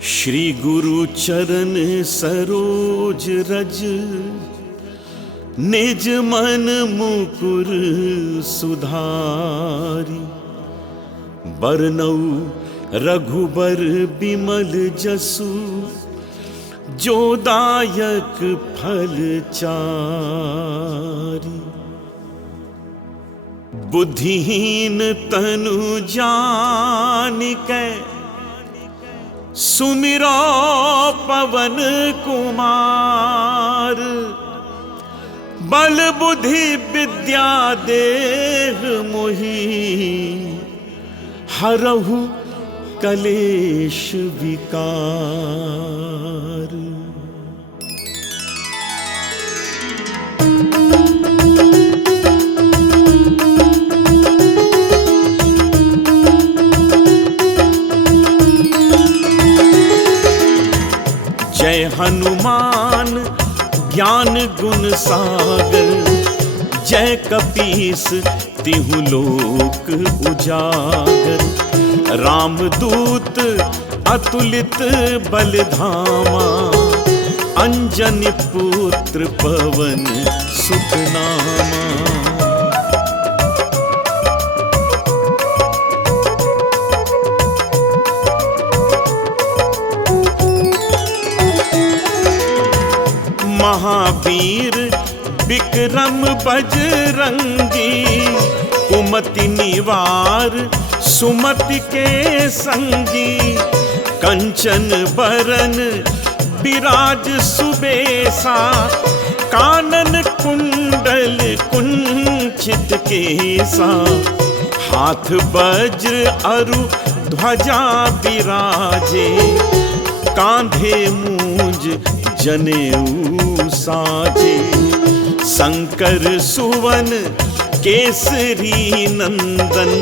श्री गुरु चरण सरोज रज, निज मन मुकुर सुधारी। बरनऊ रघुबर बिमल जसु, जो दायक फल चारि। बुद्धिहीन तनु जानिकै, सुमिरो पवन कुमार। बल बुद्धि विद्या देह मोहि, हरहु कलेश विकार। जय हनुमान ज्ञान गुण सागर, जय कपीस तिहु लोक उजागर। रामदूत अतुलित बल धामा, अंजनी पुत्र पवन सुत नामा। महावीर विक्रम बजरंगी, कुमति निवार सुमति के संगी। कंचन बरन विराज सुबेसा, कानन कुंडल कुंचित केसा। हाथ वज्र अरु ध्वजा विराजे, कांधे मूंज जनेऊ साजे। शंकर सुवन केसरी नंदन,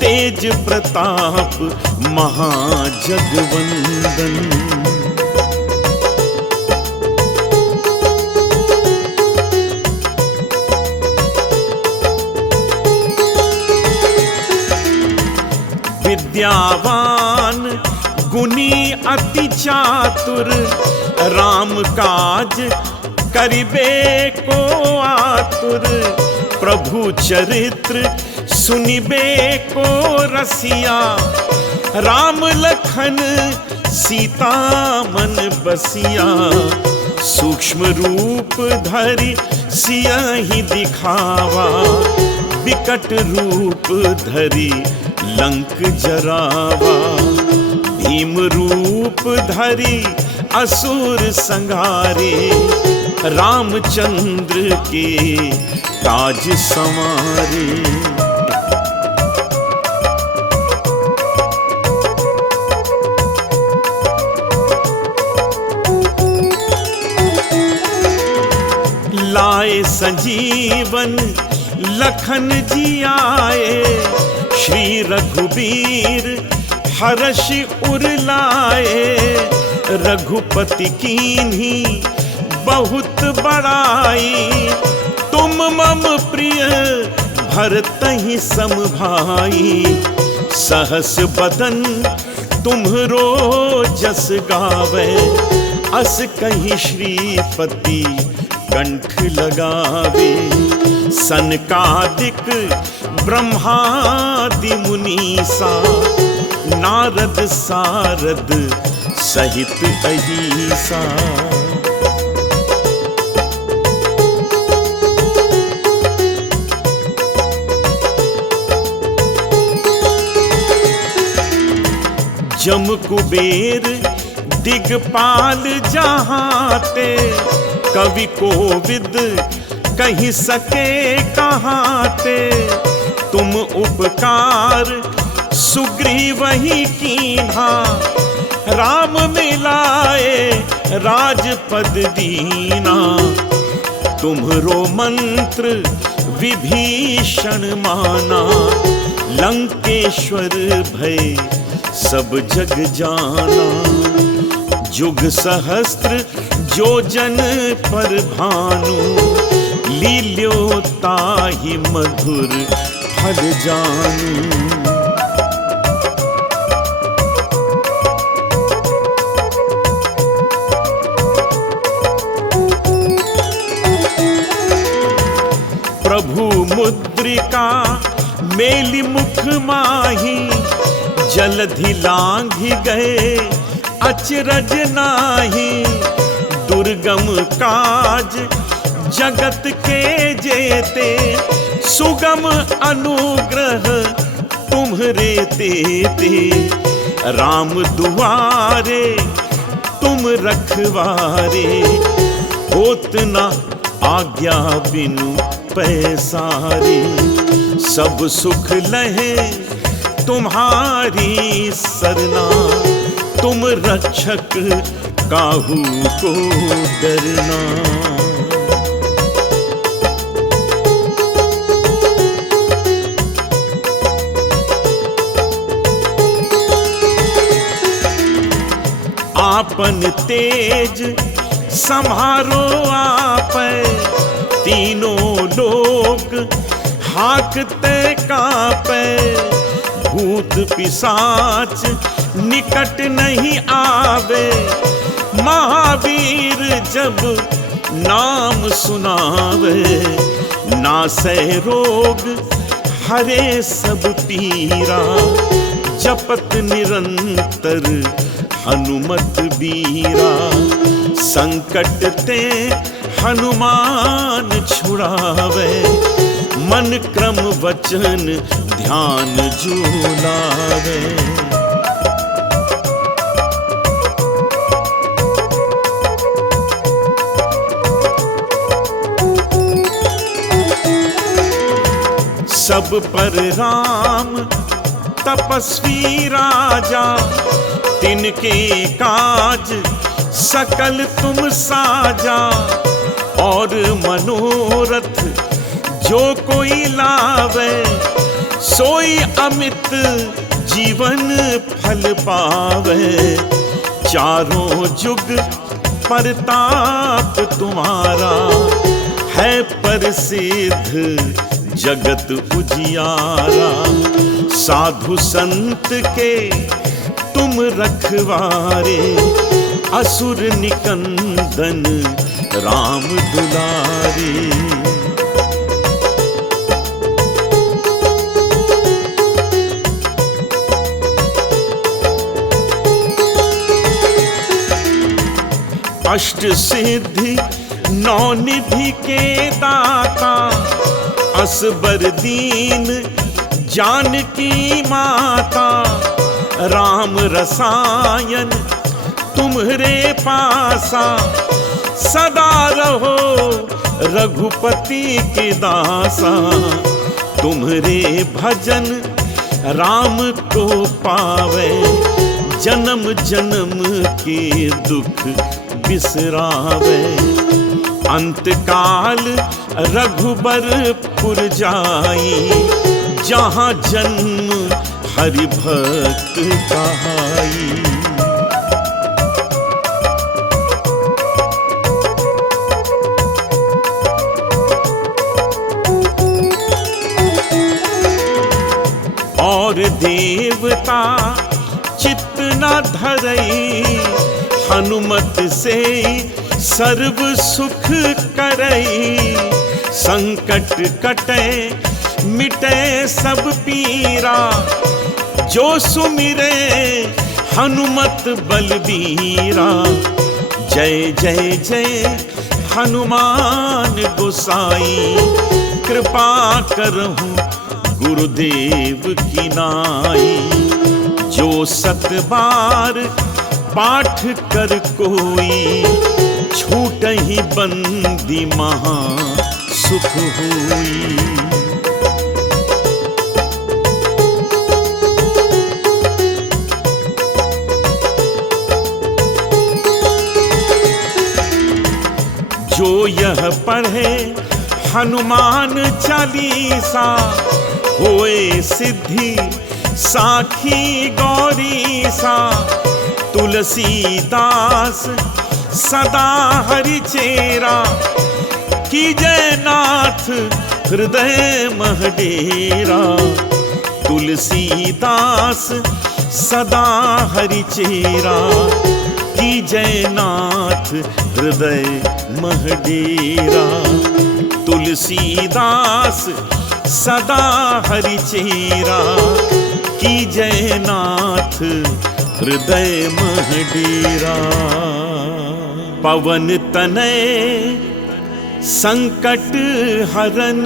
तेज प्रताप महाजगवंदन। विद्यावान गुणी अति चातुर, राम काज करिबे को आतुर। प्रभु चरित्र सुनिबे को रसिया, राम लखन सीता मन बसिया। सूक्ष्म रूप धरि सियहि दिखावा, विकट रूप धरि लंक जरावा। भीम रूप धरि असुर संहारे, रामचंद्र के काज संवारे। लाए संजीवन लखन जी आए, श्री रघुबीर हर्षि उर लाए। रघुपति कीन्ही बहुत बड़ाई, तुम मम प्रिय भरतहि सम भाई। सहस बदन तुम्हरो जस गावे, अस कहीं श्रीपति कंठ लगावे। सनकादिक ब्रह्मादि मुनीसा, नारद सारद सहित अहिसा। जम कुबेर दिगपाल जहाते, कवि कोविद कहीं सके कहाते। तुम उपकार सुग्रीवहि कीन्हा, राम मिलाए राजपद दीना। तुम्हरो मंत्र विभीषण माना, लंकेश्वर भय सब जग जाना। जुग सहस्त्र जो जन पर भानु, लील्यो ताहि मधुर फल जानू। मुद्रिका मेली मुख माही, जलधि लांघि गए अचरज नाही। दुर्गम काज जगत के जेते, सुगम अनुग्रह तुम्हरे तेते। राम दुआरे तुम रखवारे, होत न आज्ञा बिनु पैसारे। सब सुख लहे तुम्हारी सरना, तुम रक्षक काहू को डरना। आपन तेज संहारो आपै, तीनों लोक हाकते कापै। भूत पिशाच निकट नहीं आवे, महावीर जब नाम सुनावे। नासै रोग हरे सब पीरा, जपत निरंतर हनुमत बीरा। संकट ते हनुमान छुड़ावे, मन क्रम वचन ध्यान जो लावे। सब पर राम तपस्वी राजा, तिनके काज सकल तुम साजा। और मनोरथ जो कोई लावे, सोई अमित जीवन फल पावे। चारों जुग परताप तुम्हारा, है प्रसिद्ध जगत उजियारा। साधु संत के तुम रखवारे, असुर निकंदन राम दुलारे। अष्ट सिद्धि नौ निधि के दाता, असबर दीन जानकी माता। राम रसायन तुम्हरे पासा, सदा रहो रघुपति के दासा। तुम्हरे भजन राम को पावे, जन्म जन्म के दुख बिसरावे। अंतकाल रघुबरपुर जाई, जहाँ जन्म हरि भक्त कहाई। और देवता चित्त न धरई, हनुमत से सर्व सुख करई। संकट कटे मिटे सब पीरा, जो सुमिरे हनुमत बलबीरा। जय जय जय हनुमान गोसाई, कृपा करहूँ गुरुदेव की नाई। जो सत बार पाठ कर कोई, छूटहि बंदी महा सुख हुई। जो यह पढ़े हनुमान चालीसा, होए सिद्धि साखी गौरीसा। तुलसीदास सदा हरि चेरा, कीजय नाथ हृदय मह डेरा। तुलसीदास सदा हरि चेरा, कीजय नाथ हृदय मह डेरा। तुलसीदास सदा हरि चेरा, की जय नाथ हृदय मह डेरा। पवन तनय संकट हरन,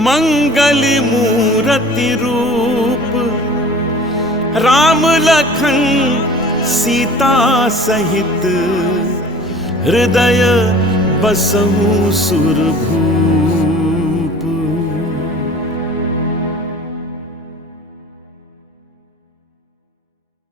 मंगल मूरति रूप, राम लखन सीता सहित, हृदय बसहु सुरभूप।